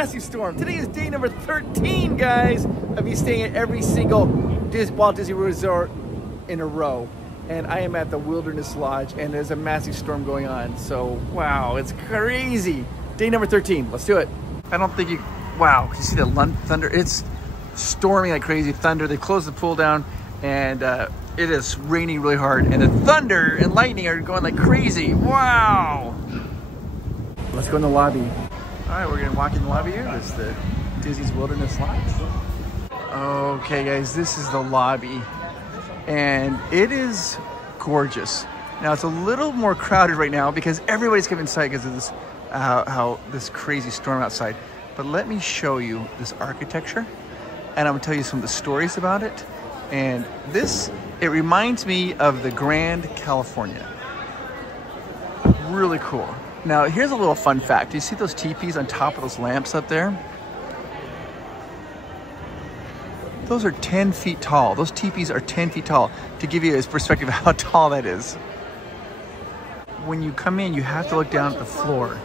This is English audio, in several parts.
massive storm. Today is day number 13, guys, of me staying at every single Walt Disney Resort in a row. And I am at the Wilderness Lodge, and there's a massive storm going on. So, wow, it's crazy. Day number 13, let's do it. I don't think you, wow, can you see the thunder? It's storming like crazy, thunder. They closed the pool down, and it is raining really hard. And the thunder and lightning are going like crazy. Wow. Let's go in the lobby. All right, we're gonna walk in the lobby here. This is the Disney's Wilderness Lodge. Okay, guys, this is the lobby. And it is gorgeous. Now it's a little more crowded right now because everybody's coming inside because of this, how this crazy storm outside. But let me show you this architecture, and I'm gonna tell you some of the stories about it. And this, it reminds me of the Grand California. Really cool. Now here's a little fun fact. Do you see those teepees on top of those lamps up there? Those are 10 feet tall. Those teepees are 10 feet tall, to give you a perspective of how tall that is. When you come in, you have to look down at the floor.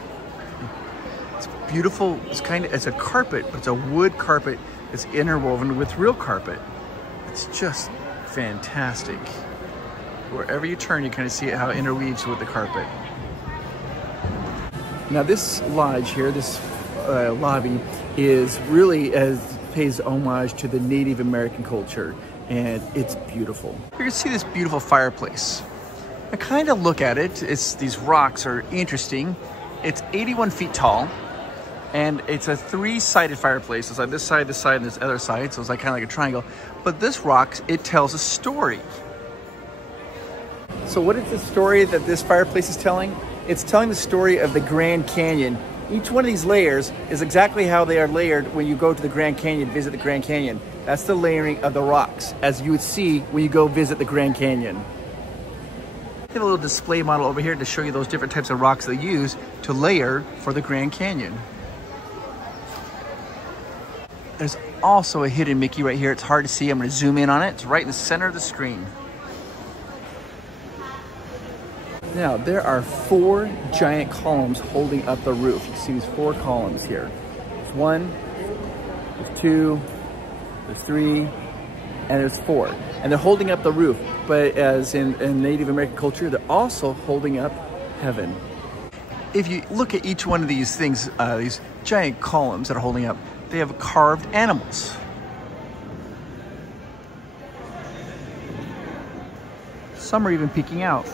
It's beautiful. It's a carpet, but it's a wood carpet that's interwoven with real carpet. It's just fantastic. Wherever you turn, you kind of see how it interweaves with the carpet. Now this lodge here, this lobby, is really pays homage to the Native American culture, and it's beautiful. You can see this beautiful fireplace. I kind of look at it, these rocks are interesting. It's 81 feet tall, and it's a three-sided fireplace. It's like this side, and this other side, so it's like kind of like a triangle. But this rock, it tells a story. So what is the story that this fireplace is telling? It's telling the story of the Grand Canyon. Each one of these layers is exactly how they are layered when you go to the Grand Canyon, visit the Grand Canyon. That's the layering of the rocks, as you would see when you go visit the Grand Canyon. I have a little display model over here to show you those different types of rocks they use to layer for the Grand Canyon. There's also a hidden Mickey right here. It's hard to see. I'm going to zoom in on it. It's right in the center of the screen. Now, there are 4 giant columns holding up the roof. You see these 4 columns here. There's 1, there's 2, there's 3, and there's 4. And they're holding up the roof, but as in Native American culture, they're also holding up heaven. If you look at each one of these things, these giant columns that are holding up, they have carved animals. Some are even peeking out.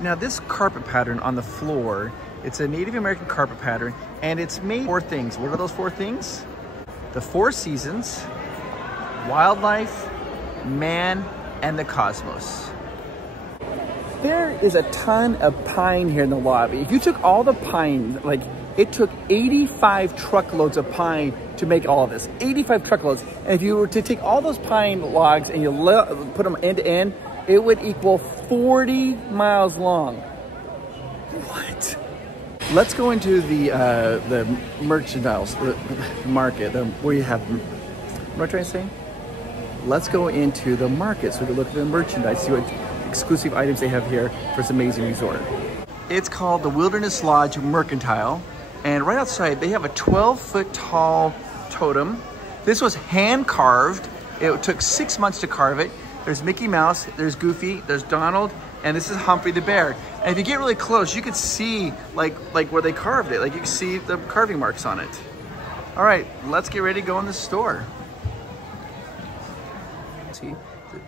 Now this carpet pattern on the floor, it's a Native American carpet pattern, and it's made 4 things. What are those 4 things? The 4 seasons, wildlife, man, and the cosmos. There is a ton of pine here in the lobby. If you took all the pine, like it took 85 truckloads of pine to make all of this, 85 truckloads. And if you were to take all those pine logs and you put them end to end, it would equal 40 miles long. What? Let's go into the merchandise, the market, where you have, what am I trying to say? Let's go into the market so we can look at the merchandise, see what exclusive items they have here for this amazing resort. It's called the Wilderness Lodge Mercantile, and right outside they have a 12-foot tall totem. This was hand carved. It took 6 months to carve it. There's Mickey Mouse, there's Goofy, there's Donald, and this is Humphrey the Bear. And if you get really close, you could see like where they carved it. Like you can see the carving marks on it. All right, let's get ready to go in the store. See,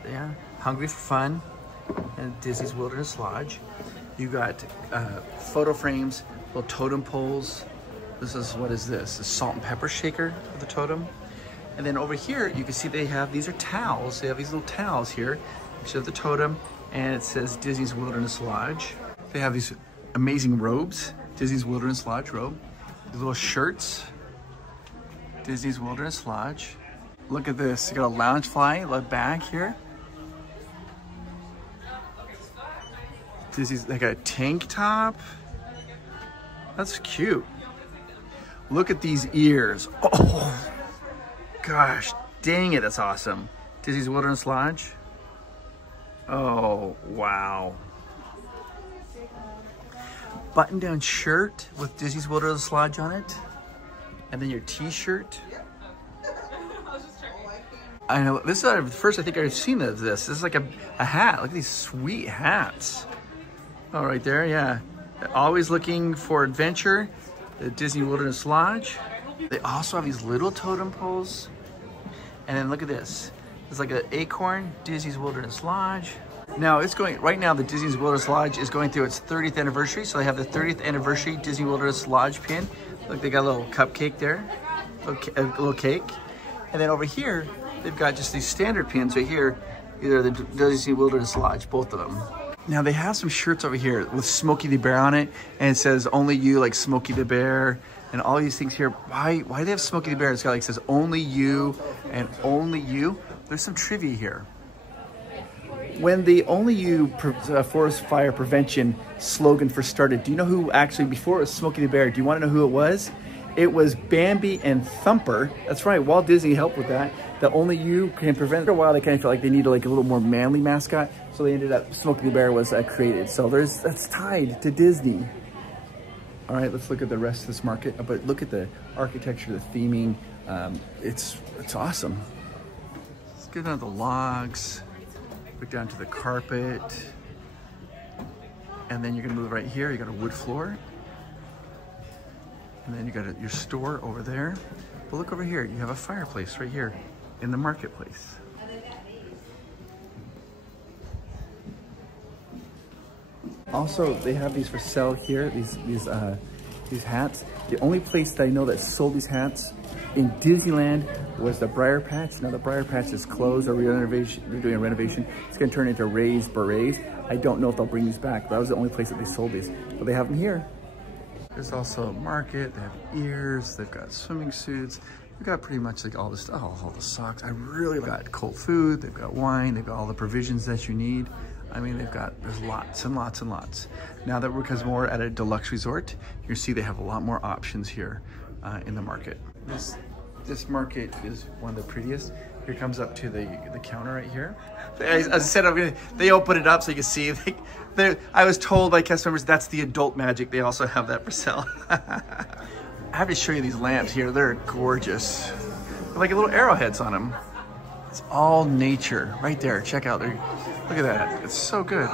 yeah, Hungry for Fun and Disney's Wilderness Lodge. You got photo frames, little totem poles. This is, what is this? A salt and pepper shaker for the totem. And then over here, you can see they have, these are towels. They have these little towels here. Which have the totem, and it says Disney's Wilderness Lodge. They have these amazing robes, Disney's Wilderness Lodge robe. These little shirts, Disney's Wilderness Lodge. Look at this, you got a Loungefly, look back here. Disney's like a tank top. That's cute. Look at these ears. Oh, gosh, dang it, that's awesome. Disney's Wilderness Lodge. Oh, wow. button-down shirt with Disney's Wilderness Lodge on it. And then your t-shirt. I know, this is the first I think I've seen of this. This is like a hat. Look at these sweet hats. Oh, right there, yeah. Always looking for adventure. The Disney Wilderness Lodge. They also have these little totem poles. And then look at this. It's like an acorn, Disney's Wilderness Lodge. Now it's going, right now the Disney's Wilderness Lodge is going through its 30th anniversary. So they have the 30th anniversary Disney Wilderness Lodge pin. Look, they got a little cupcake there, a little cake. And then over here, they've got just these standard pins right here. Either the Disney Wilderness Lodge, both of them. Now they have some shirts over here with Smokey the Bear on it. And it says, only you, like Smokey the Bear. And all these things here. Why do they have Smokey the Bear? It's got like, says only you and only you. There's some trivia here. When the Only You forest fire prevention slogan first started, do you know who actually, before it was Smokey the Bear, do you want to know who it was? It was Bambi and Thumper. That's right, Walt Disney helped with that. The Only You can prevent. For a while, they kind of felt like they needed like a little more manly mascot, so they ended up, Smokey the Bear was created. So that's tied to Disney. All right, let's look at the rest of this market. But look at the architecture, the theming. It's awesome. Let's get down to the logs. Look down to the carpet. And then you're gonna move right here. You got a wood floor. And then you got your store over there. But look over here, you have a fireplace right here in the marketplace. Also, they have these for sale here, these hats. The only place that I know that sold these hats in Disneyland was the Briar Patch. Now the Briar Patch is closed, or they're doing a renovation. It's gonna turn into Ray's Berets. I don't know if they'll bring these back, but that was the only place that they sold these. But they have them here. There's also a market, they have ears, they've got swimming suits. They've got pretty much like all this stuff, all the socks. I really got cold food, they've got wine, they've got all the provisions that you need. I mean, there's lots and lots and lots. Now that because we're at a deluxe resort, you see they have a lot more options here in the market. This market is one of the prettiest. Here comes up to the counter right here. As I said, they open it up so you can see. I was told by cast members that's the adult magic. They also have that for sale. I have to show you these lamps here. They're gorgeous. They're like little arrowheads on them. It's all nature right there. Check out there. Look at that. It's so good.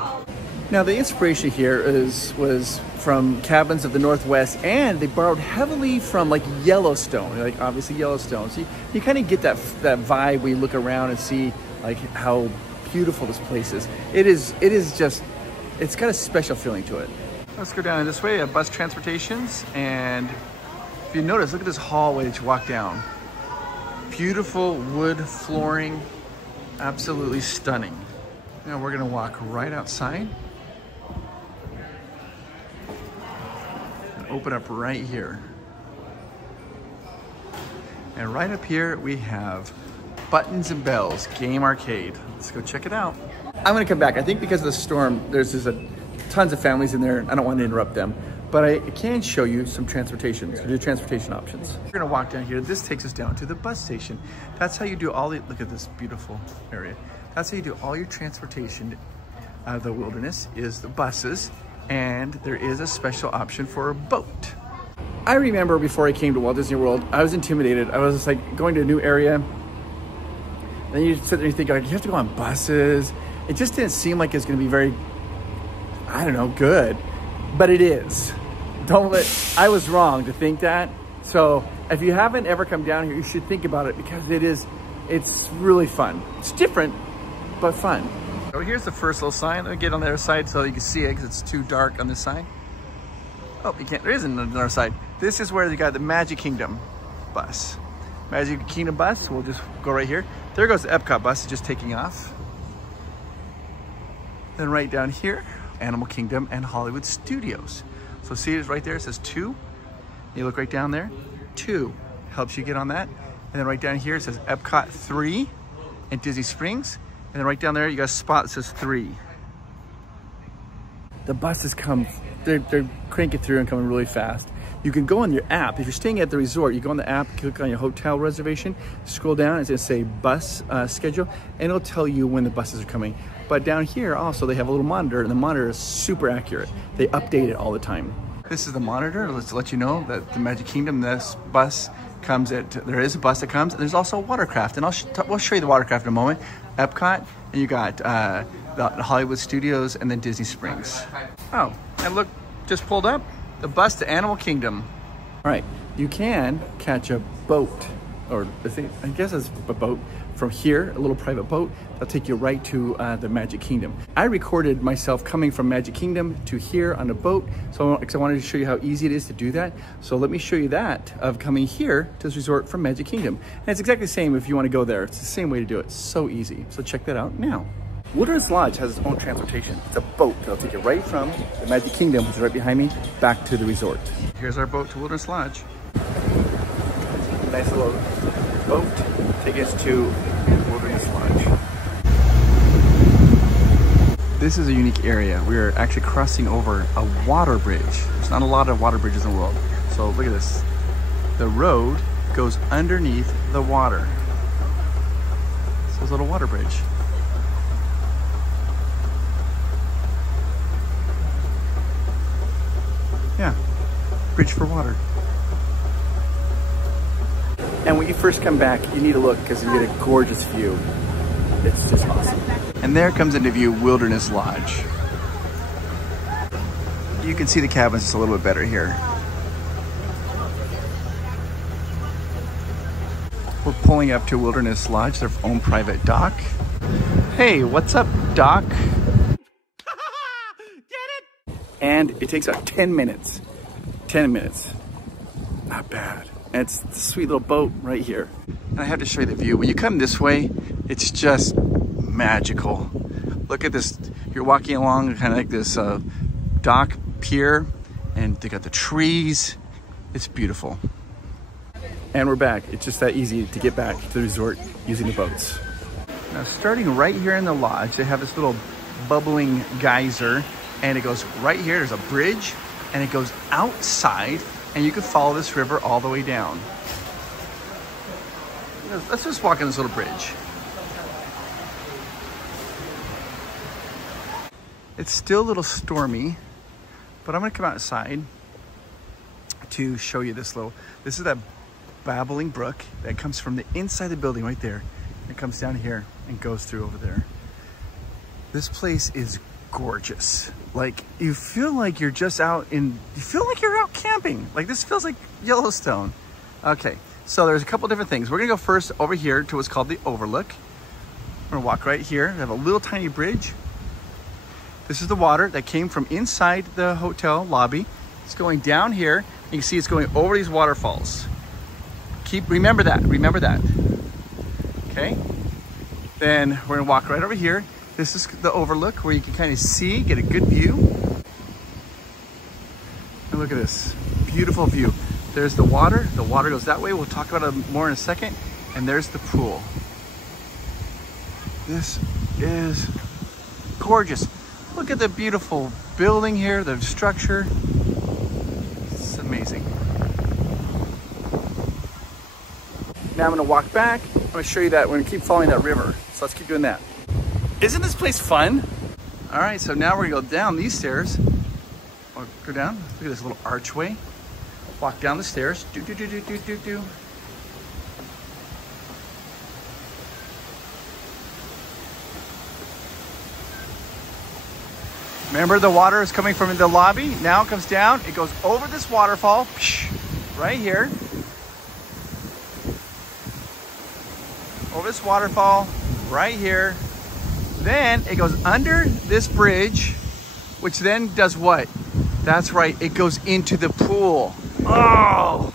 Now the inspiration here was from Cabins of the Northwest, and they borrowed heavily from like Yellowstone, like obviously Yellowstone. So you kind of get that vibe when you look around and see like how beautiful this place is. It is just, it's got a special feeling to it. Let's go down this way, bus transportations, and if you notice, look at this hallway that you walk down. Beautiful wood flooring, absolutely stunning. Now we're gonna walk right outside. And open up right here. And right up here we have Buttons and Bells Game Arcade. Let's go check it out. I'm gonna come back. I think because of the storm, there's tons of families in there. I don't want to interrupt them. But I can show you some transportation options. We're gonna walk down here. This takes us down to the bus station. That's how you do look at this beautiful area. That's how you do all your transportation out of the wilderness, is the buses, and there is a special option for a boat. I remember before I came to Walt Disney World, I was intimidated. I was just like going to a new area. Then you sit there and you think, like, you have to go on buses. It just didn't seem like it's gonna be very, I don't know, good. But it is. I was wrong to think that. So if you haven't ever come down here, you should think about it, because it's really fun. It's different, but fun. So here's the first little sign. Let me get on the other side so you can see it, because it's too dark on this side. Oh, you can't, there isn't another side. This is where you got the Magic Kingdom bus. Magic Kingdom bus, we'll just go right here. There goes the Epcot bus, just taking off. Then right down here, Animal Kingdom and Hollywood Studios. So see it right there, it says 2. You look right down there, 2 helps you get on that. And then right down here it says Epcot 3 and Disney Springs. And then right down there you got a spot that says 3. The buses come, they're cranking through and coming really fast. You can go on your app. If you're staying at the resort, you go on the app, click on your hotel reservation, scroll down, it's gonna say bus schedule, and it'll tell you when the buses are coming. But down here also, they have a little monitor, and the monitor is super accurate. They update it all the time. This is the monitor. Let's let you know that the Magic Kingdom, this bus comes at, there is a bus that comes, and there's also a watercraft. And we'll show you the watercraft in a moment. Epcot, and you got the Hollywood Studios, and then Disney Springs. Oh, and look, just pulled up the bus to Animal Kingdom. All right, you can catch a boat, or I guess it's a boat, from here, a little private boat. That'll take you right to the Magic Kingdom. I recorded myself coming from Magic Kingdom to here on a boat, so because I wanted to show you how easy it is to do that. So let me show you that of coming here to this resort from Magic Kingdom. And it's exactly the same if you want to go there. It's the same way to do it. So easy. So check that out now. Wilderness Lodge has its own transportation. It's a boat that'll take you right from the Magic Kingdom, which is right behind me, back to the resort. Here's our boat to Wilderness Lodge. Nice little boat taking us to Wilderness Lodge. This is a unique area. We're actually crossing over a water bridge. There's not a lot of water bridges in the world. So look at this. The road goes underneath the water. So it's a little water bridge. Yeah, bridge for water. And when you first come back, you need to look because you get a gorgeous view. It's just awesome. And there comes into view Wilderness Lodge. You can see the cabins just a little bit better here. We're pulling up to Wilderness Lodge, their own private dock. Hey, what's up, dock? And it takes about 10 minutes. 10 minutes. Not bad. And it's a sweet little boat right here. And I have to show you the view. When you come this way, it's just magical. Look at this. You're walking along kind of like this dock pier, and they got the trees. It's beautiful. And we're back. It's just that easy to get back to the resort using the boats. Now, starting right here in the lodge, they have this little bubbling geyser. And it goes right here, there's a bridge, and it goes outside, and you can follow this river all the way down. Let's just walk on this little bridge. It's still a little stormy, but I'm gonna come outside to show you this is that babbling brook that comes from the inside the building right there. It comes down here and goes through over there. This place is gorgeous. Like, you feel like you're just out you feel like you're out camping. Like, this feels like Yellowstone. Okay, so there's a couple different things. We're gonna go first over here to what's called the Overlook. We're gonna walk right here. We have a little tiny bridge. This is the water that came from inside the hotel lobby. It's going down here. You can see it's going over these waterfalls. Remember that, okay? Then we're gonna walk right over here. This is the Overlook where you can kind of see, get a good view. And look at this, beautiful view. There's the water goes that way. We'll talk about it more in a second. And there's the pool. This is gorgeous. Look at the beautiful building here, the structure. It's amazing. Now I'm gonna walk back. I'm gonna show you that. We're gonna keep following that river. So let's keep doing that. Isn't this place fun? All right, so now we're gonna go down these stairs. Or go down, look at this little archway. Walk down the stairs, do. Remember, the water is coming from the lobby. Now it comes down, it goes over this waterfall, right here. Over this waterfall, right here. Then it goes under this bridge, which then does what? That's right, it goes into the pool. Oh,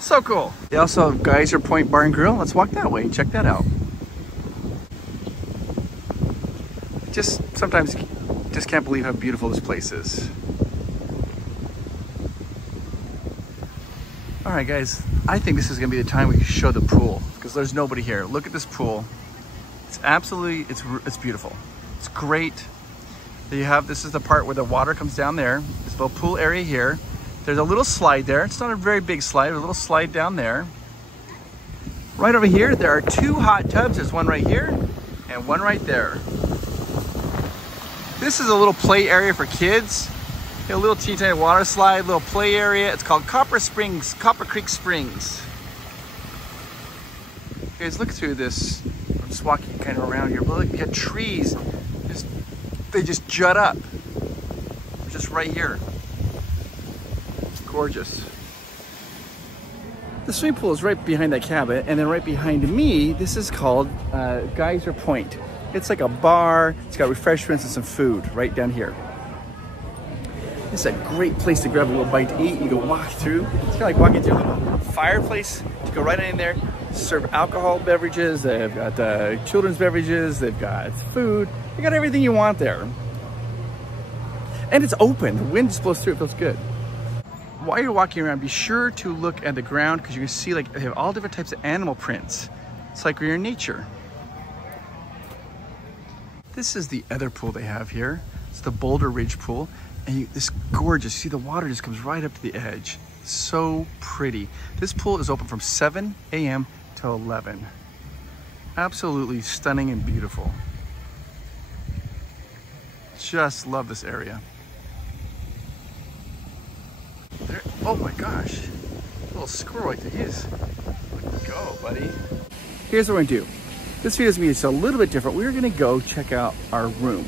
so cool. They also have Geyser Point Bar and Grill. Let's walk that way and check that out. Sometimes just can't believe how beautiful this place is. All right, guys, I think this is gonna be the time we can show the pool because there's nobody here. Look at this pool. It's absolutely, it's beautiful. It's great. This is the part where the water comes down there. This little pool area here. There's a little slide there. It's not a very big slide, a little slide down there. Right over here, there are 2 hot tubs. There's one right here and one right there. This is a little play area for kids. A little teeny tiny water slide, little play area. It's called Copper Creek Springs. Guys, look through this. I'm just walking kind of around here, but look, you got trees. They just jut up. Just right here. It's gorgeous. The swimming pool is right behind that cabin, and then right behind me, this is called Geyser Point. It's like a bar. It's got refreshments and some food right down here. It's a great place to grab a little bite to eat. You can walk through. It's kind of like walking through a little fireplace. You go right in there, serve alcohol beverages. They've got children's beverages. They've got food. They got everything you want there. And it's open. The wind just blows through. It feels good. While you're walking around, be sure to look at the ground because you can see like they have all different types of animal prints. It's like you're in nature. This is the other pool they have here. It's the Boulder Ridge pool. And it's gorgeous. See, the water just comes right up to the edge. So pretty. This pool is open from 7 a.m. till 11. Absolutely stunning and beautiful. Just love this area. There, oh my gosh. A little squirrel right there. He is. Go, buddy. Here's what we're gonna do. This video is gonna be just a little bit different. We're gonna go check out our room.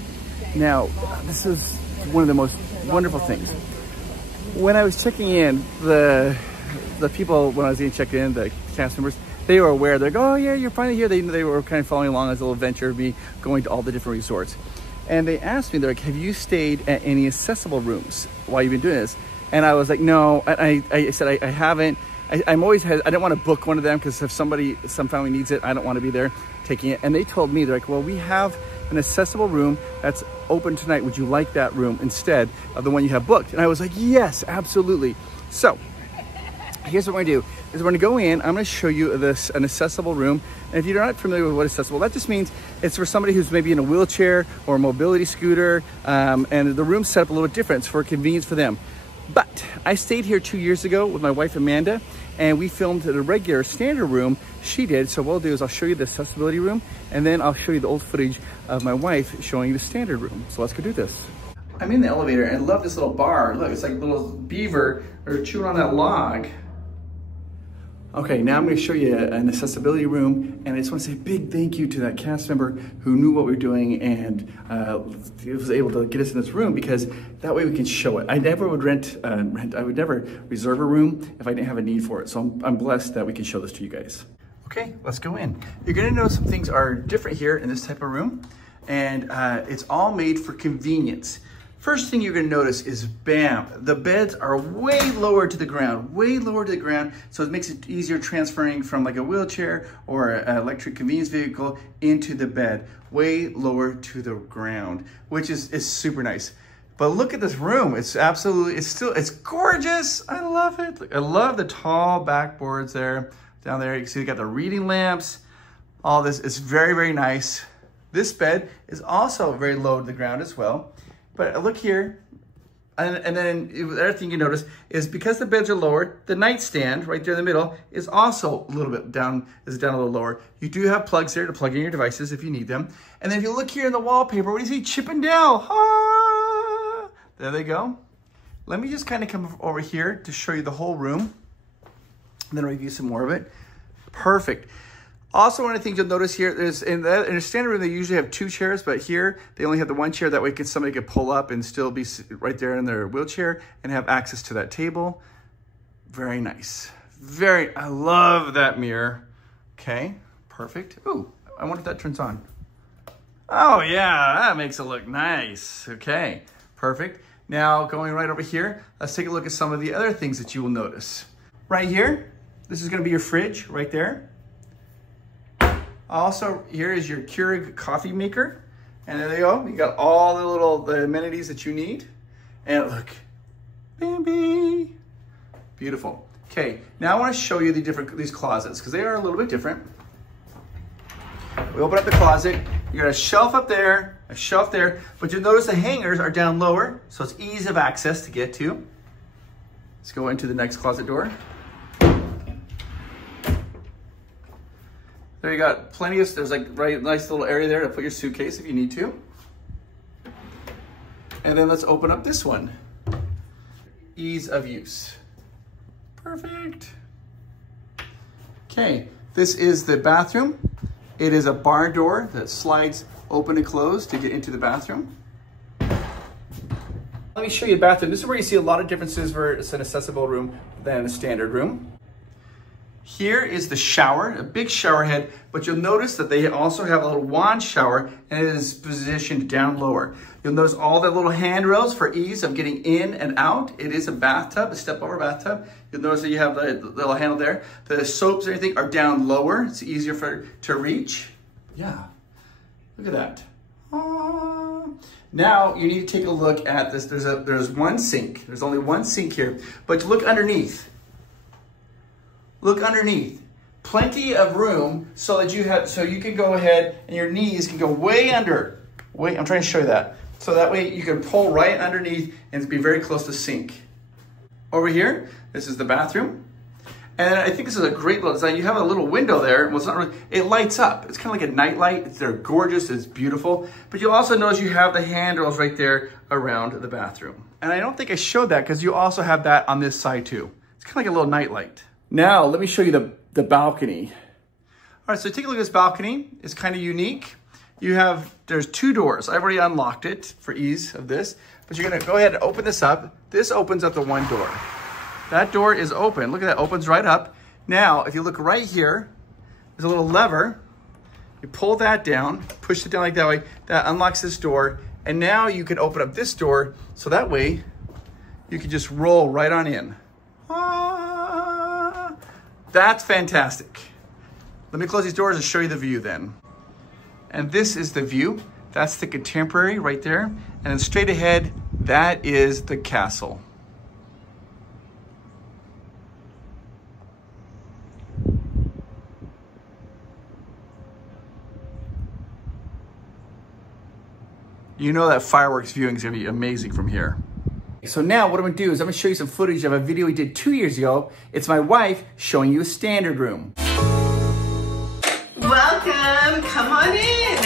Now, this is one of the most wonderful things. When I was checking in, the people, when I was getting checked in, the cast members, they were aware. They're like, oh yeah, you're finally here. They were kind of following along as a little venture of me going to all the different resorts. And they asked me, they're like, have you stayed at any accessible rooms while you've been doing this? And I was like, no. I said, I haven't. I didn't want to book one of them because if some family needs it, I don't want to be there taking it. And they told me, they're like, well, we have an accessible room that's open tonight. Would you like that room instead of the one you have booked? And I was like, yes, absolutely. So here's what we're gonna do is we're gonna go in. I'm gonna show you an accessible room. And if you're not familiar with what accessible, that just means it's for somebody who's maybe in a wheelchair or a mobility scooter. And the room's set up a little bit different. It's for convenience for them. But I stayed here 2 years ago with my wife, Amanda, and we filmed at a regular standard room. She did. So what I'll do is I'll show you the accessibility room, and then I'll show you the old footage of my wife showing you the standard room. So let's go do this. I'm in the elevator and I love this little bar. Look, it's like a little beaver or chewing on that log. Okay, now I'm going to show you an accessibility room, and I just want to say a big thank you to that cast member who knew what we were doing and was able to get us in this room, because that way we can show it. I never would I would never reserve a room if I didn't have a need for it. So I'm blessed that we can show this to you guys. Okay, let's go in. You're going to notice some things are different here in this type of room, and it's all made for convenience. First thing you're gonna notice is, bam, the beds are way lower to the ground, so it makes it easier transferring from like a wheelchair or an electric convenience vehicle into the bed, way lower to the ground, which is super nice. But look at this room, it's gorgeous, I love it. I love the tall backboards there, down there. You can see we got the reading lamps, all this, it's very, very nice. This bed is also very low to the ground as well. But look here, and then the other thing you notice is because the beds are lower, the nightstand right there in the middle is also a little bit down, a little lower. You do have plugs there to plug in your devices if you need them. And then if you look here in the wallpaper, what do you see? Chip and Dale. Ah! There they go. Let me just kind of come over here to show you the whole room, and then review some more of it. Perfect. Also, one of the things you'll notice here is in a standard room, they usually have 2 chairs, but here they only have the 1 chair. That way somebody could pull up and still be right there in their wheelchair and have access to that table. Very nice. I love that mirror. Okay, perfect. Ooh, I wonder if that turns on. Oh yeah, that makes it look nice. Okay, perfect. Now going right over here, let's take a look at some of the other things that you will notice. Right here, this is gonna be your fridge right there. Also, here is your Keurig coffee maker. And there you go. You got all the amenities that you need. And look, Bambi. Beautiful. Okay, now I want to show you these closets because they are a little bit different. We open up the closet. You got a shelf up there, a shelf there, but you'll notice the hangers are down lower, so it's ease of access to get to. Let's go into the next closet door. There you got plenty of, there's like nice little area there to put your suitcase if you need to. And then let's open up this one. ease of use. Perfect. Okay, this is the bathroom. It is a barn door that slides open and close to get into the bathroom. Let me show you the bathroom. This is where you see a lot of differences versus an accessible room than a standard room. Here is the shower, a big shower head, but you'll notice that they also have a little wand shower and it is positioned down lower. You'll notice all the little handrails for ease of getting in and out. It is a bathtub, a step over bathtub. You'll notice that you have the little handle there. The soaps and everything are down lower. It's easier to reach. Yeah, look at that. Now you need to take a look at this. There's one sink. There's only one sink here, but look underneath. Look underneath. Plenty of room so that you can go ahead and your knees can go way under. Wait, I'm trying to show you that. So that way you can pull right underneath and be very close to sink. Over here, this is the bathroom. And I think this is a great little design. You have a little window there. Well, it's not really, it lights up. It's kind of like a night light. They're gorgeous, it's beautiful. But you'll also notice you have the handrails right there around the bathroom. And I don't think I showed that because you also have that on this side too. It's kind of like a little night light. Now, let me show you the balcony. All right, so take a look at this balcony. It's kind of unique. There's two doors. I've already unlocked it for ease of this, but you're gonna go ahead and open this up. This opens up the one door. That door is open. Look at that, opens right up. Now, if you look right here, there's a little lever. You pull that down, push it down like that way. That unlocks this door. And now you can open up this door, so that way you can just roll right on in. That's fantastic. Let me close these doors and show you the view then. And this is the view. That's the contemporary right there. And then straight ahead, that is the castle. You know that fireworks viewing is gonna be amazing from here. So now what I'm gonna do is I'm gonna show you some footage of a video we did 2 years ago. It's my wife showing you a standard room. Welcome, come on in.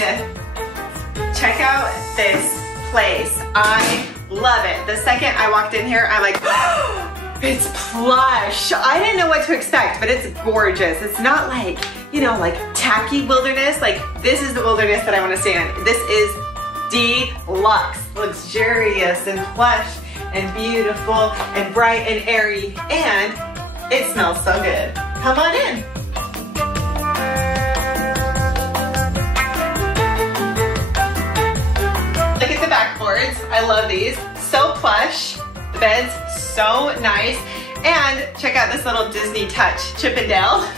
Check out this place. I love it. The second I walked in here, I'm like, oh, it's plush. I didn't know what to expect, but it's gorgeous. It's not like, you know, like tacky wilderness. Like this is the wilderness that I wanna stay in. This is deluxe, luxurious and plush and beautiful and bright and airy, and it smells so good. Come on in. Look at the backboards. I love these. So plush. The bed's so nice. And check out this little Disney touch, Chip and Dale.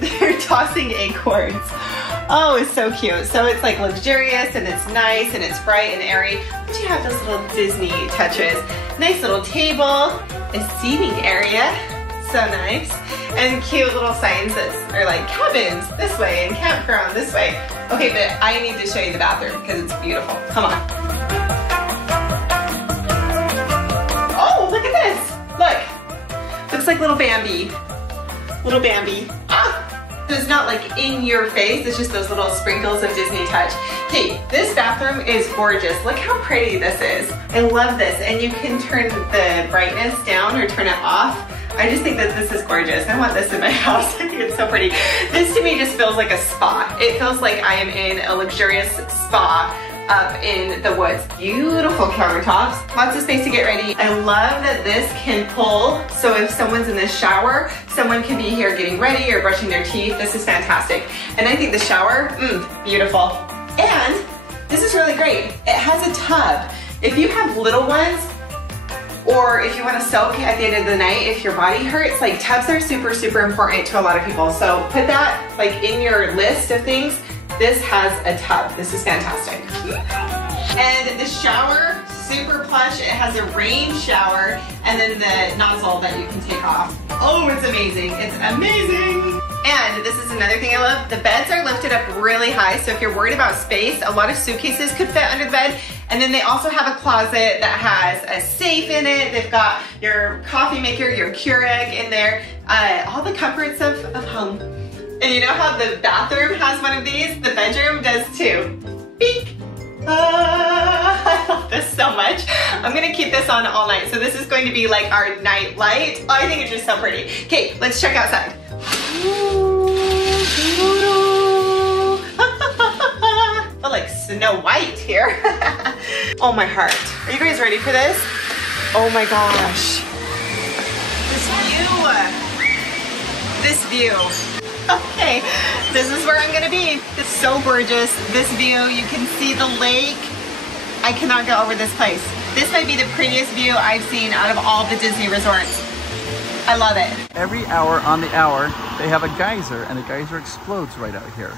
They're tossing acorns. Oh, it's so cute. So it's like luxurious and it's nice and it's bright and airy, but you have those little Disney touches. Nice little table, a seating area, so nice. And cute little signs that are like cabins this way and campground this way. Okay, but I need to show you the bathroom because it's beautiful. Come on. Oh, look at this. Look, looks like little Bambi. Little Bambi. Ah! It's not like in your face, it's just those little sprinkles of Disney touch. Okay, this bathroom is gorgeous. Look how pretty this is. I love this. And you can turn the brightness down or turn it off. I just think that this is gorgeous. I want this in my house. I think it's so pretty. This to me just feels like a spa. It feels like I am in a luxurious spa up in the woods. Beautiful countertops, lots of space to get ready. I love that this can pull, so if someone's in the shower, someone can be here getting ready or brushing their teeth. This is fantastic. And I think the shower, beautiful. And this is really great. It has a tub. If you have little ones, or if you want to soak at the end of the night, if your body hurts, like tubs are super, super important to a lot of people. So put that like in your list of things. This has a tub. This is fantastic. And the shower, super plush. It has a rain shower and then the nozzle that you can take off. Oh, it's amazing. It's amazing. And this is another thing I love. The beds are lifted up really high. So if you're worried about space, a lot of suitcases could fit under the bed. And then they also have a closet that has a safe in it. They've got your coffee maker, your Keurig in there. All the comforts of home. And you know how the bathroom has one of these? The bedroom does too. Beep. I love this so much. I'm gonna keep this on all night. So this is going to be like our night light. Oh, I think it's just so pretty. Okay, let's check outside. I feel like Snow White here. Oh my heart. Are you guys ready for this? Oh my gosh. This view. Okay, this is where I'm gonna be. It's so gorgeous. This view, you can see the lake. I cannot go over this place. This might be the prettiest view I've seen out of all the Disney resorts. I love it. Every hour on the hour, they have a geyser, and the geyser explodes right out here.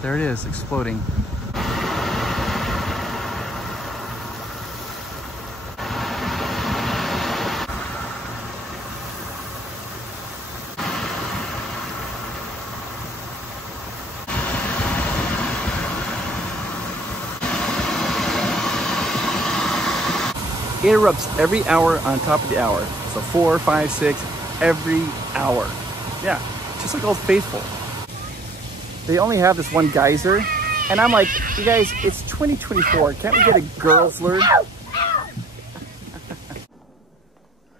There it is, exploding. It erupts every hour on top of the hour. So 4, 5, 6, every hour. Yeah, just like Old Faithful. They only have this one geyser, and I'm like, you guys, it's 2024. Can't we get a girls' lure?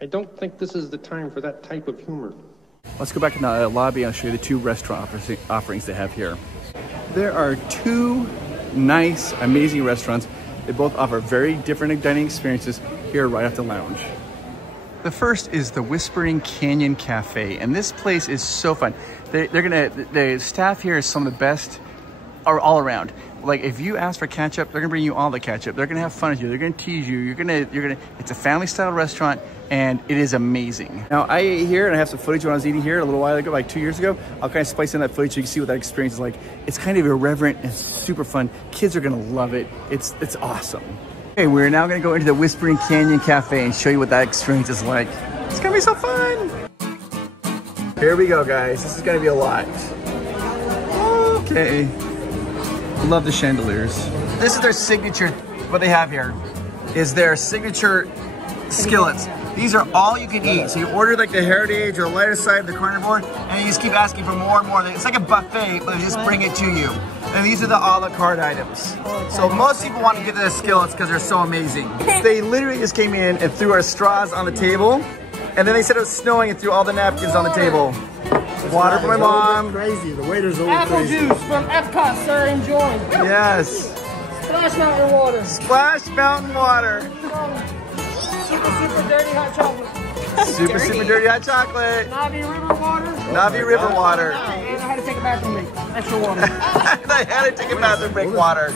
I don't think this is the time for that type of humor. Let's go back in the lobby and I'll show you the 2 restaurant offerings they have here. There are 2 nice, amazing restaurants. They both offer very different dining experiences here right off the lounge. The first is the Whispering Canyon Cafe, and this place is so fun. The staff here is some of the best all around. Like if you ask for ketchup, they're gonna bring you all the ketchup. They're gonna have fun with you. They're gonna tease you. It's a family style restaurant, and it is amazing. Now I ate here, and I have some footage when I was eating here a little while ago, like 2 years ago. I'll kind of splice in that footage so you can see what that experience is like. It's kind of irreverent and super fun. Kids are gonna love it. It's awesome. Okay, we're now gonna go into the Whispering Canyon Cafe and show you what that experience is like. It's gonna be so fun. Here we go, guys. This is gonna be a lot. Okay. Love the chandeliers. This is their signature, what they have here is their signature skillets. These are all you can eat. So you order like the heritage or the lighter side of the carnivore, and you just keep asking for more and more. It's like a buffet, but they just bring it to you. And these are the a la carte items. So most people want to get the skillets because they're so amazing. They literally just came in and threw our straws on the table, and then they said it was snowing and threw all the napkins on the table. Water for my mom. Crazy. The waiters are Apple crazy. juice from Epcot, sir. Enjoy. Yes. Splash Mountain water. Splash Mountain water. Super dirty hot chocolate. Super dirty hot chocolate. Navi River water. Navi River water. And I had to take a bathroom break. Extra water. I had to take a bathroom break water.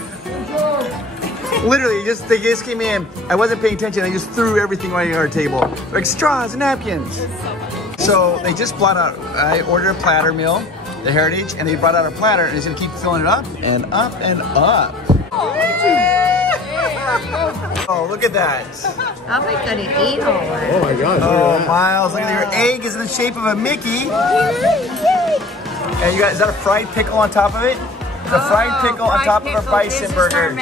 Literally, they just came in. I wasn't paying attention. They just threw everything right on our table. Like straws and napkins. So they just brought out, I ordered a platter meal, the heritage, and they brought out a platter, and it's gonna keep filling it up and up and up. Oh, look at that. How am I gonna eat all that? Oh my gosh. Oh, Miles, look at your egg is in the shape of a Mickey. And you got, is that a fried pickle on top of it? It's a fried pickle on top of a bison burger.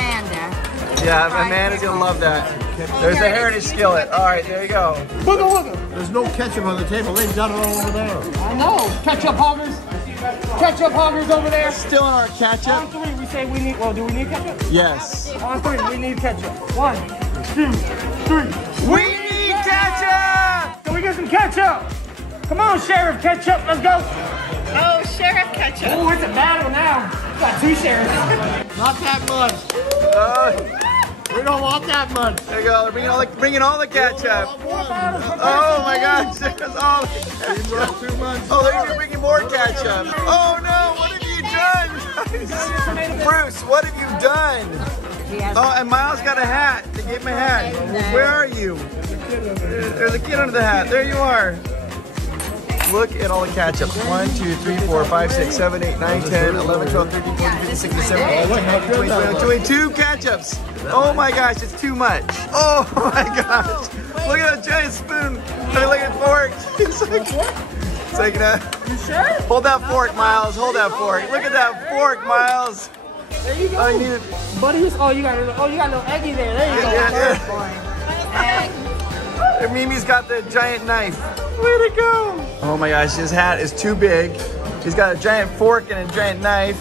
Yeah, Amanda's gonna love that. There's the heritage skillet. All right, there you go. There's no ketchup on the table. They've done it all over there. I know. Ketchup hoggers. Ketchup hoggers over there. Still in our ketchup. On 3, we say we need, well, do we need ketchup? Yes. On 3, we need ketchup. 1, 2, 3. We need ketchup! Can we get some ketchup? Come on, Sheriff Ketchup, let's go. Oh, Sheriff Ketchup. Oh, it's a battle now. Got 2 sheriffs. Not that much. We don't want that much. There you go. They're bringing all the ketchup. Oh my gosh, there's all the ketchup. Too much. Oh, they're even bringing more ketchup. Oh no, what have you done? Bruce, what have you done? Oh, and Miles got a hat. They gave him a hat. Where are you? There's a kid under the hat. There you are. Look at all the ketchup. 1, 2, 3, 4, 5, 6, 7, 8, 9, 10, 11, 12, 13, 14, 15, 16, 17, 18, 19, 20, 21, 22 ketchups. Oh my gosh, it's too much. Oh my gosh. Look at that giant spoon. Look at fork. It's like You sure? hold that fork, Miles. Hold that fork. Look at that fork, Miles. There you go. Oh, you need it. Buddy, you got a little eggy there. There you go. Yeah. And Mimi's got the giant knife. Way to go. Oh my gosh, his hat is too big. He's got a giant fork and a giant knife.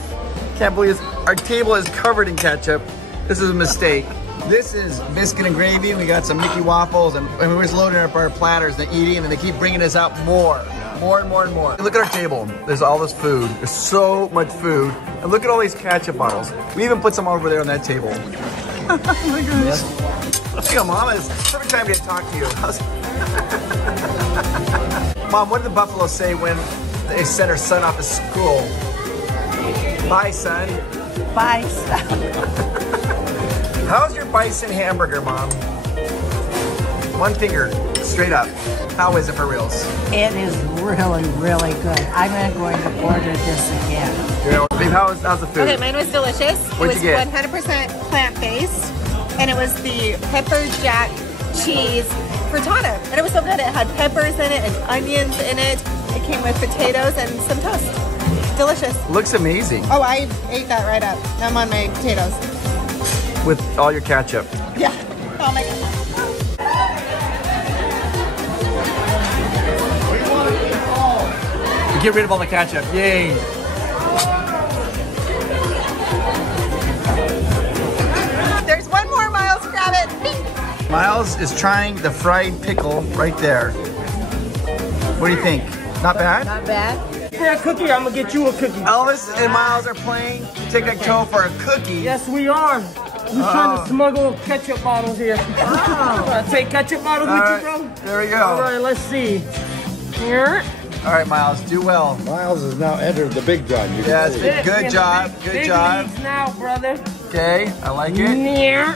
Can't believe our table is covered in ketchup. This is a mistake. This is biscuit and gravy. We got some Mickey waffles, and we're just loading up our platters and eating, and they keep bringing us out more and more and more. Look at our table. There's all this food. There's so much food. And look at all these ketchup bottles. We even put some over there on that table. Look at this. Look at Mom. It's the perfect time to talk to you. Mom, what did the buffalo say when they sent her son off to school? Bye, son. Bye, son. How's your bison hamburger, Mom? One finger, straight up. How is it for reals? It is really, really good. I'm going to order this again. Babe, how's the food? Okay, mine was delicious. What'd you get? It was 100% plant-based, and it was the pepper jack cheese frittata. And it was so good. It had peppers in it and onions in it. It came with potatoes and some toast. Delicious. Looks amazing. Oh, I ate that right up. I'm on my potatoes. With all your ketchup. Yeah. Oh my God. Get rid of all the ketchup. Yay. There's one more, Miles. Grab it. Miles is trying the fried pickle right there. What do you think? Not bad? Not bad. For a cookie, I'm gonna get you a cookie. Elvis and Miles are playing tic-tac-toe for a cookie. Yes, we are. We're trying to smuggle ketchup bottles here. Take ketchup bottles with you, bro? There we go. All right, let's see. Here. All right, Miles, do well. Miles has now entered the big gun. You Yes, can see. good job, good job. Big leagues now, brother. Okay, I like it. Here.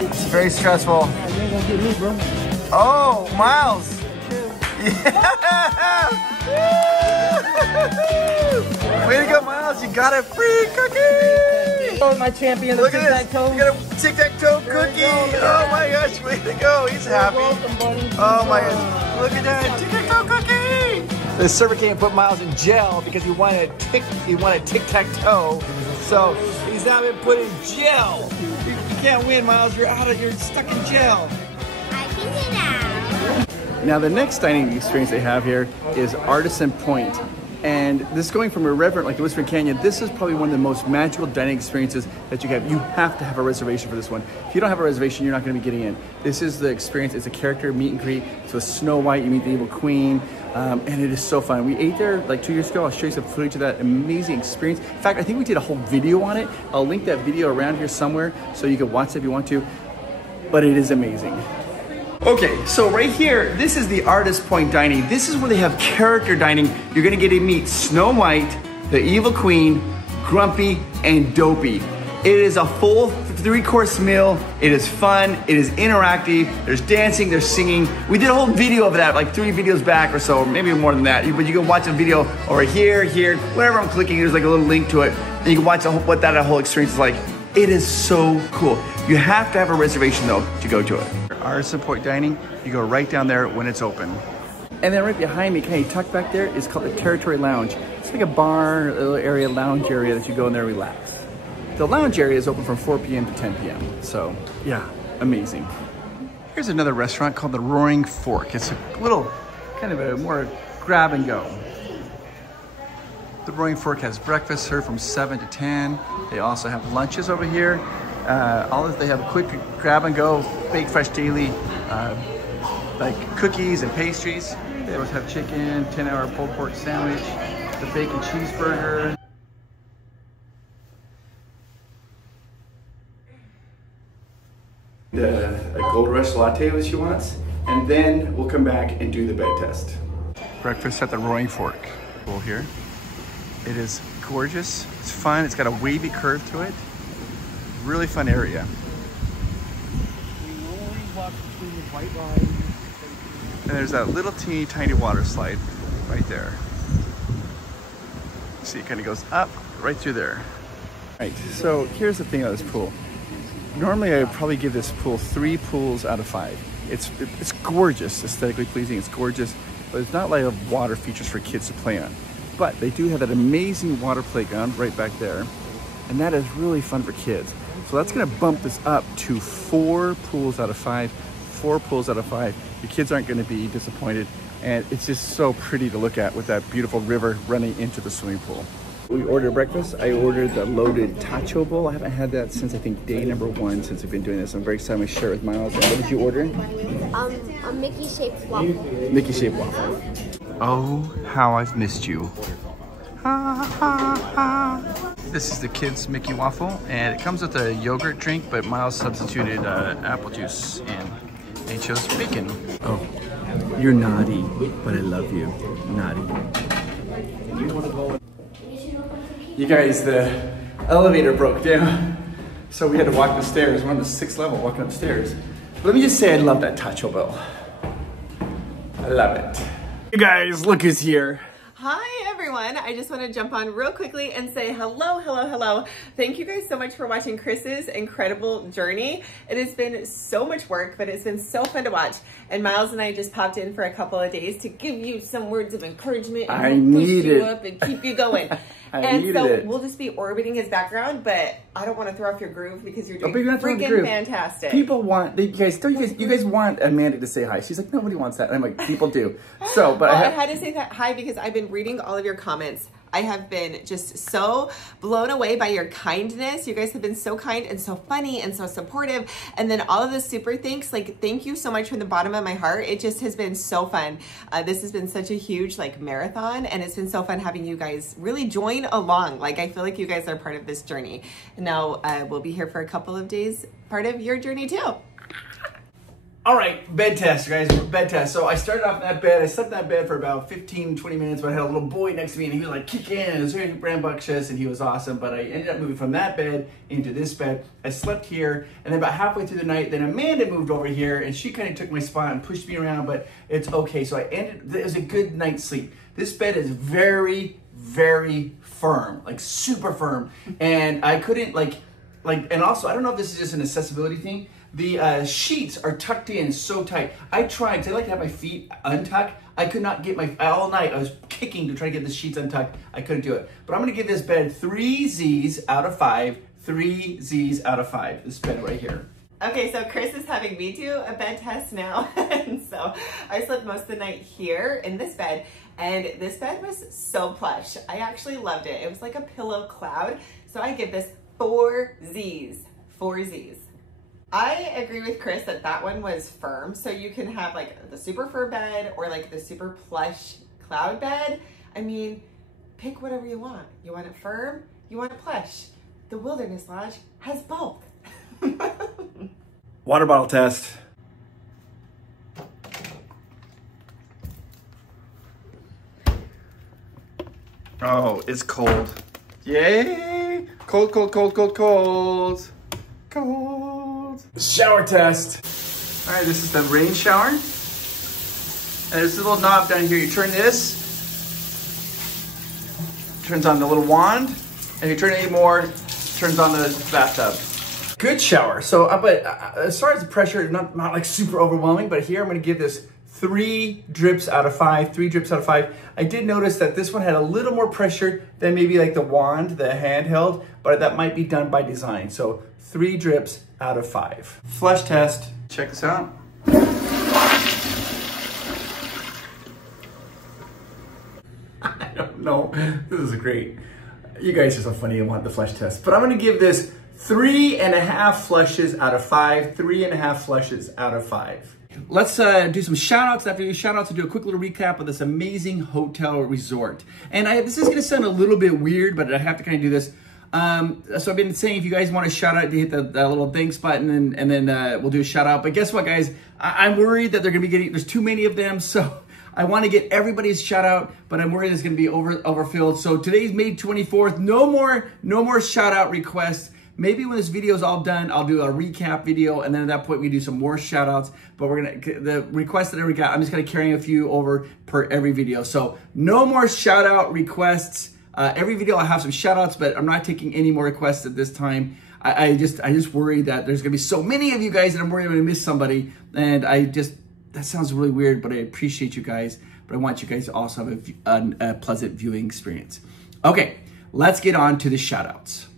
It's very stressful. You ain't gonna get me, bro. Oh, Miles. Yeah. Way to go, Miles. You got a free cookie. Oh, my champion. Look at this. You got a tic-tac-toe cookie. Oh my gosh, way to go. He's happy. Welcome, buddy. Oh my gosh. Look at that tic-tac-toe cookie. The server came and put Miles in jail because he wanted tic-tac-toe. So he's now been put in jail. You can't win, Miles. You're stuck in jail. I can get out. Now the next dining experience they have here is Artisan Point. And this going from a restaurant like the Whispering Canyon, this is probably one of the most magical dining experiences that you have. You have to have a reservation for this one. If you don't have a reservation, you're not going to be getting in. This is the experience. It's a character meet and greet. So with Snow White, you meet the evil queen, and it is so fun. We ate there like 2 years ago. I'll show you some footage of that amazing experience. In fact, I think we did a whole video on it. I'll link that video around here somewhere so you can watch it if you want to. But it is amazing. Okay, so right here, this is the Artist Point Dining. This is where they have character dining. You're gonna get to meet Snow White, the Evil Queen, Grumpy, and Dopey. It is a full 3-course meal. It is fun, it is interactive. There's dancing, there's singing. We did a whole video of that, like 3 videos back or so, maybe more than that. But you can watch a video over here, wherever I'm clicking, there's like a little link to it. And you can watch what that whole experience is like. It is so cool. You have to have a reservation though to go to it. Artisan Point Dining, you go right down there when it's open. And then right behind me, kind of tucked back there, is called the Territory Lounge. It's like a bar, a little area, lounge area that you go in there and relax. The lounge area is open from 4 p.m. to 10 p.m. So yeah, amazing. Here's another restaurant called the Roaring Fork. It's a little, kind of a more grab and go. The Roaring Fork has breakfast served from 7 to 10. They also have lunches over here. They have a quick grab and go, bake fresh daily, like cookies and pastries. They always have chicken, 10-hour pulled pork sandwich, the bacon cheeseburger. A Gold Rush latte that she wants, and then we'll come back and do the bed test. Breakfast at the Roaring Fork. Cool here. It is gorgeous, it's fun, it's got a wavy curve to it. Really fun area. And there's that little teeny tiny water slide right there. See, it kind of goes up right through there. Right, so here's the thing about this pool. Normally I would probably give this pool 3 pools out of 5. It's gorgeous, aesthetically pleasing, it's gorgeous, but it's not like a water features for kids to play on. But they do have that amazing water playground right back there, and that is really fun for kids. So that's gonna bump this up to 4 pools out of 5, 4 pools out of 5. Your kids aren't gonna be disappointed, and it's just so pretty to look at with that beautiful river running into the swimming pool. We ordered breakfast. I ordered the loaded tacho bowl. I haven't had that since I think day number 1 since I've been doing this. I'm very excited to share it with Miles. And what did you order? A Mickey-shaped waffle. Mickey-shaped waffle. Oh, how I've missed you. Ha, ha, ha. This is the kids' Mickey waffle, and it comes with a yogurt drink, but Miles substituted apple juice in, and he chose bacon. Oh, you're naughty, but I love you. Naughty. You guys, the elevator broke down, so we had to walk the stairs. We're on the 6th level, walking upstairs. Let me just say I love that tacho bell. I love it. You guys, look who's here. Hi everyone, I just want to jump on real quickly and say hello, hello, hello. Thank you guys so much for watching Chris's incredible journey. It has been so much work, but it's been so fun to watch. And Miles and I just popped in for a couple of days to give you some words of encouragement and push you up and keep you going. And so we'll just be orbiting his background, but I don't want to throw off your groove because you're doing freaking fantastic. People want, you guys want Amanda to say hi. She's like, nobody wants that. And I'm like, people do. So, but well, I had to say that hi because I've been reading all of your comments. I have been just so blown away by your kindness. You guys have been so kind and so funny and so supportive. And then all of the super thanks, like thank you so much from the bottom of my heart. It just has been so fun. This has been such a huge like marathon, and it's been so fun having you guys really join along. Like I feel like you guys are part of this journey. And now we'll be here for a couple of days, part of your journey too. All right, bed test, guys, bed test. So I started off in that bed. I slept in that bed for about 15, 20 minutes, but I had a little boy next to me and he was like kicking and it was very rambunctious and he was awesome. But I ended up moving from that bed into this bed. I slept here and then about halfway through the night, then Amanda moved over here and she kind of took my spot and pushed me around, but it's okay. So it was a good night's sleep. This bed is very, very firm, like super firm. And I couldn't and also, I don't know if this is just an accessibility thing. The sheets are tucked in so tight. I tried, because I like to have my feet untucked. I could not get all night, I was kicking to try to get the sheets untucked. I couldn't do it. But I'm gonna give this bed 3 Z's out of 5. 3 Z's out of 5, this bed right here. Okay, so Chris is having me do a bed test now. And so I slept most of the night here in this bed, and this bed was so plush. I actually loved it. It was like a pillow cloud. So I give this 4 Z's, 4 Z's. I agree with Chris that that one was firm. So you can have like the super firm bed or like the super plush cloud bed. I mean, pick whatever you want. You want it firm, you want it plush. The Wilderness Lodge has both. Water bottle test. Oh, it's cold. Yay! Cold, cold, cold, cold, cold. Cold. Shower test. All right, this is the rain shower. And there's a little knob down here. You turn this, turns on the little wand. And if you turn it anymore, it turns on the bathtub. Good shower. So, but as far as the pressure, not like super overwhelming, but here I'm gonna give this 3 drips out of 5, 3 drips out of 5. I did notice that this one had a little more pressure than maybe like the wand, the handheld, but that might be done by design. So 3 drips out of 5. Flush test. Check this out. I don't know. This is great. You guys are so funny and want the flush test. But I'm gonna give this 3.5 flushes out of 5. 3.5 flushes out of 5. Let's do some shout outs. After you shout outs, I'll do a quick little recap of this amazing hotel resort. And this is gonna sound a little bit weird, but I have to kind of do this. So I've been saying if you guys want to shout out, to hit the little thanks button and then we'll do a shout out. But guess what, guys? I'm worried that they're gonna be there's too many of them. So I want to get everybody's shout out, but I'm worried it's gonna be overfilled. So today's May 24th. No more shout out requests. Maybe when this video is all done, I'll do a recap video, and then at that point we do some more shout outs. But the requests that I got, I'm just gonna carry a few over per every video. So no more shout out requests. Every video I have some shout outs, but I'm not taking any more requests at this time. I just worry that there's gonna be so many of you guys that I'm worried I'm gonna miss somebody. And that sounds really weird, but I appreciate you guys. But I want you guys to also have a pleasant viewing experience. Okay, let's get on to the shout outs.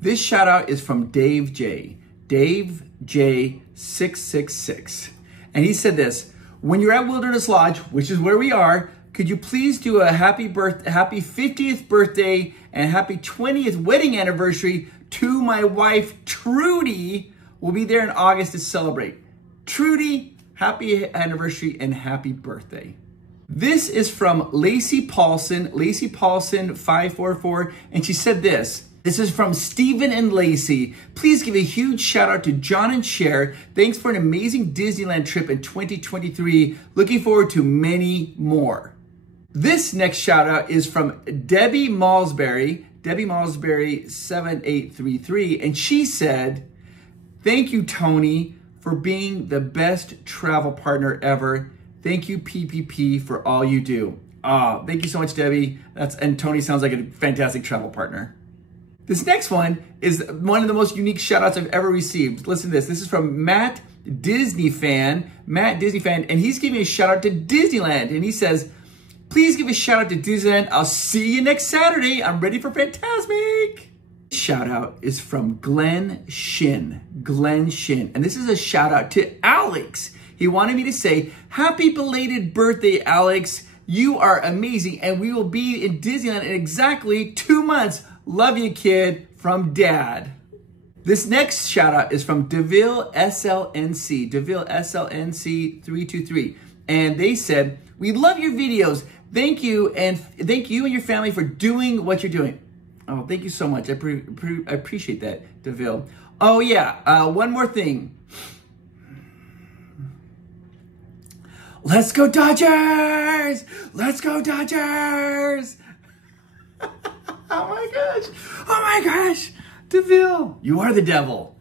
This shout out is from Dave J. Dave J 666. And he said this: when you're at Wilderness Lodge, which is where we are, could you please do a happy 50th birthday And happy 20th wedding anniversary to my wife, Trudy. We'll be there in August to celebrate. Trudy, happy anniversary and happy birthday. This is from Lacey Paulson, 544, and she said this. This is from Stephen and Lacey. Please give a huge shout out to John and Cher. Thanks for an amazing Disneyland trip in 2023. Looking forward to many more. This next shout out is from Debbie Malsbury, 7833, and she said, thank you, Tony, for being the best travel partner ever. Thank you, PPP, for all you do. Thank you so much, Debbie. And Tony sounds like a fantastic travel partner. This next one is one of the most unique shout outs I've ever received. Listen to this. This is from Matt Disney Fan, and he's giving a shout out to Disneyland. And he says, please give a shout out to Disneyland. I'll see you next Saturday. I'm ready for Fantasmic. Shout out is from Glenn Shin. And this is a shout out to Alex. He wanted me to say, happy belated birthday, Alex. You are amazing. And we will be in Disneyland in exactly 2 months. Love you, kid, from Dad. This next shout out is from DeVille SLNC, 323. And they said, we love your videos. Thank you and your family for doing what you're doing. Oh, thank you so much. I appreciate that, DeVille. Oh yeah, one more thing. Let's go Dodgers! Let's go Dodgers! Oh my gosh, DeVille, you are the devil.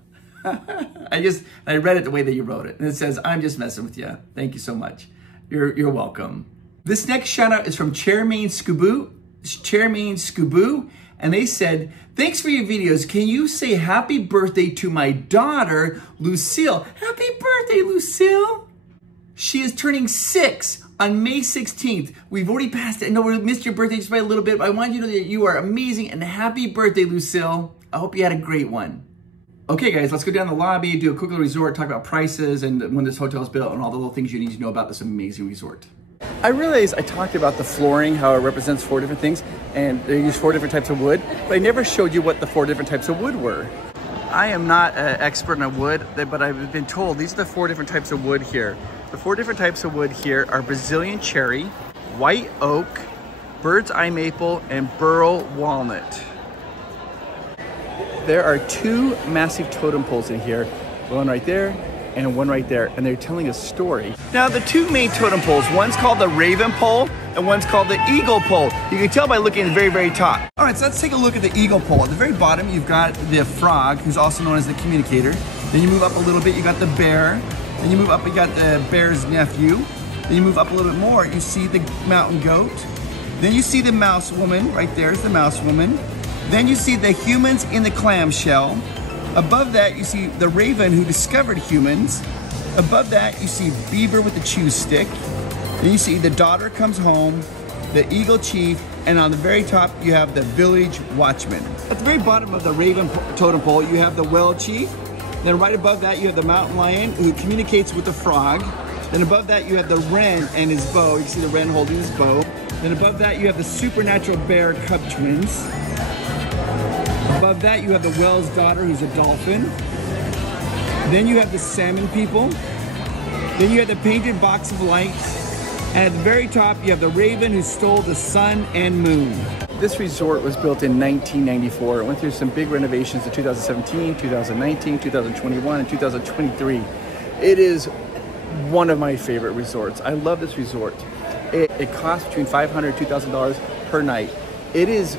I read it the way that you wrote it, and it says, I'm just messing with you. Thank you so much. You're welcome. This next shout out is from Chairman Scoobu, and they said, thanks for your videos. Can you say happy birthday to my daughter, Lucille? Happy birthday, Lucille. She is turning 6 on May 16th. We've already passed it. I know we missed your birthday just by a little bit, but I want you to know that you are amazing and happy birthday, Lucille. I hope you had a great one. Okay, guys, let's go down the lobby, do a quick little resort, talk about prices and when this hotel is built and all the little things you need to know about this amazing resort. I realized I talked about the flooring, how it represents 4 different things, and they use 4 different types of wood, but I never showed you what the 4 different types of wood were. I am not an expert in wood, but I've been told these are the 4 different types of wood here. The 4 different types of wood here are Brazilian cherry, white oak, bird's eye maple, and burl walnut. There are 2 massive totem poles in here, one right there and one right there, and they're telling a story. Now the 2 main totem poles, one's called the raven pole and one's called the eagle pole. You can tell by looking at the very, very top. All right, so let's take a look at the eagle pole. At the very bottom, you've got the frog, who's also known as the communicator. Then you move up a little bit, you got the bear. Then you move up, you got the bear's nephew. Then you move up a little bit more, you see the mountain goat. Then you see the mouse woman, right there's the mouse woman. Then you see the humans in the clamshell. Above that, you see the raven who discovered humans. Above that, you see beaver with the chew stick. Then you see the daughter comes home, the eagle chief, and on the very top, you have the village watchman. At the very bottom of the raven totem pole, you have the well chief. Then right above that, you have the mountain lion who communicates with the frog. Then above that, you have the wren and his bow. You can see the wren holding his bow. Then above that, you have the supernatural bear cub twins. Above that, you have the whale's daughter, who's a dolphin. Then you have the salmon people. Then you have the painted box of lights. And at the very top, you have the raven who stole the sun and moon. This resort was built in 1994. It went through some big renovations in 2017, 2019, 2021, and 2023. It is one of my favorite resorts. I love this resort. It costs between $500 and $2,000 per night. It is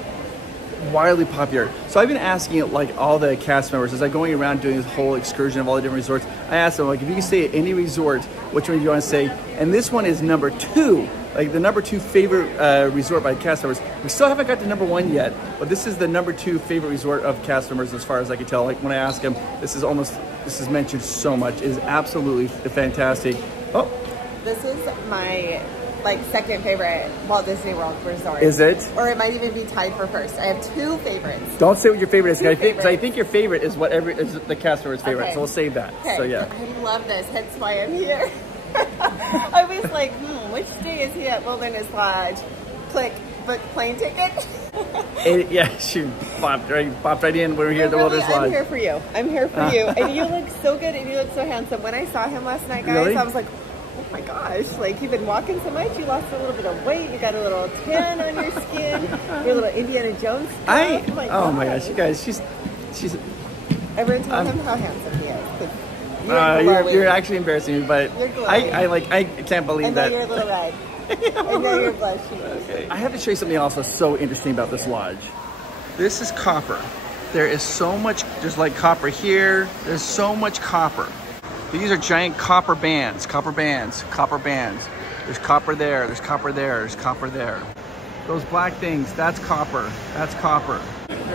wildly popular. So I've been asking like all the cast members as I'm going around doing this whole excursion of all the different resorts. I asked them, like, if you can stay at any resort, which one do you want to stay? And this one is number 2, like the number 2 favorite resort by cast members. We still haven't got to number 1 yet, but this is the number 2 favorite resort of cast members as far as I can tell. Like when I ask them, this is mentioned so much. It is absolutely fantastic. Oh, this is my second favorite Walt Disney World resort. Is it? Or it might even be tied for first. I have 2 favorites. Don't say what your favorite is. I think your favorite is what is the cast member's favorite. Okay. So we'll save that. Okay. So yeah. I love this. Hence why I'm here. I was like, which day is he at Wilderness Lodge? Click. book plane ticket? Yeah, she popped right in. We were here at the Wilderness Lodge. I'm here for you. I'm here for you. And you look so good and you look so handsome. When I saw him last night, guys, Really? I was like, oh my gosh, like you've been walking so much, you lost a little bit of weight, you got a little tan on your skin, you're a little Indiana Jones stuff. Oh my gosh, you guys, she's Everyone tell him how handsome he is. You're actually embarrassing me, but I can't believe that. I know you're a little red. I know you're blushing. Okay. I have to show you something else that's so interesting about this lodge. This is copper. There is so much, there's like copper here, there's so much copper. These are giant copper bands, copper bands, copper bands. There's copper there, there's copper there, there's copper there. Those black things, that's copper, that's copper.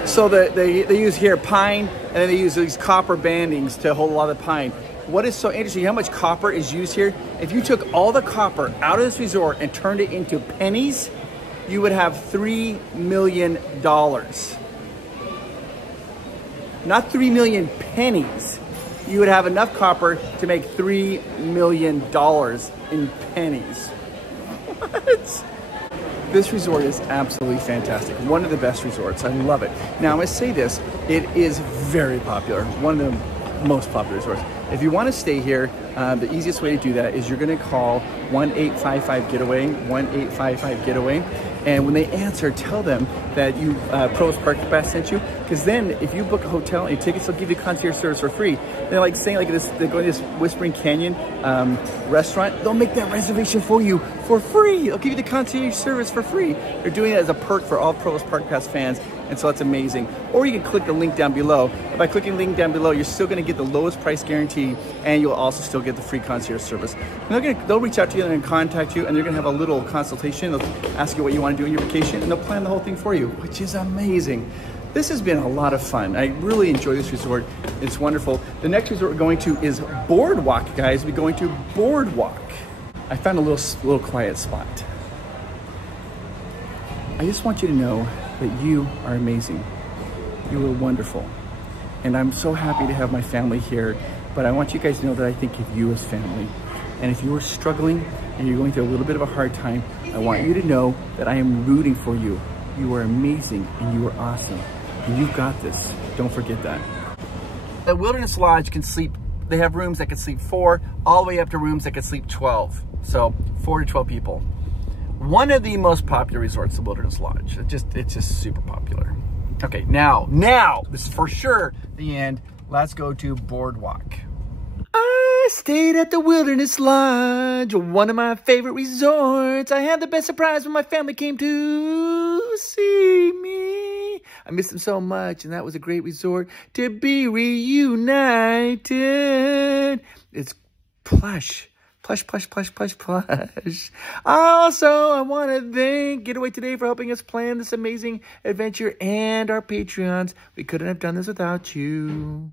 So they use here pine, and then they use these copper bandings to hold a lot of pine. What is so interesting, how much copper is used here? If you took all the copper out of this resort and turned it into pennies, you would have $3 million. Not 3 million pennies. You would have enough copper to make $3 million in pennies. What? This resort is absolutely fantastic. One of the best resorts. I love it. Now, I must say this. It is very popular. One of the most popular resorts. If you want to stay here, the easiest way to do that is you're going to call 1-855-GETAWAY, 1-855-GETAWAY. And when they answer, tell them that you PROVOST Park Pass sent you. Because then, if you book a hotel and tickets, they'll give you concierge service for free. They're like saying like this, they're going to this Whispering Canyon restaurant. They'll make that reservation for you for free. They'll give you the concierge service for free. They're doing it as a perk for all PROVOST Park Pass fans. And so that's amazing. Or you can click the link down below. And by clicking the link down below, you're still going to get the lowest price guarantee, and you'll also still get the free concierge service. And they'll reach out to you and contact you, and they're going to have a little consultation. They'll ask you what you want to do in your vacation, and they'll plan the whole thing for you, which is amazing. This has been a lot of fun. I really enjoy this resort. It's wonderful. The next resort we're going to is Boardwalk, guys. We're going to Boardwalk. I found a little quiet spot. I just want you to know that you are amazing. You are wonderful. And I'm so happy to have my family here, but I want you guys to know that I think of you as family. And if you are struggling and you're going through a little bit of a hard time, I want you to know that I am rooting for you. You are amazing and you are awesome. And you've got this. Don't forget that. The Wilderness Lodge can sleep, they have rooms that can sleep 4, all the way up to rooms that can sleep 12. So 4 to 12 people. One of the most popular resorts, the Wilderness Lodge. It's just super popular. Okay, now, this is for sure the end. Let's go to Boardwalk. I stayed at the Wilderness Lodge, one of my favorite resorts. I had the best surprise when my family came to see me. I missed them so much, and that was a great resort to be reunited. It's plush. Plush, plush, plush, plush, plush. Also, I want to thank Getaway Today for helping us plan this amazing adventure and our Patreons. We couldn't have done this without you.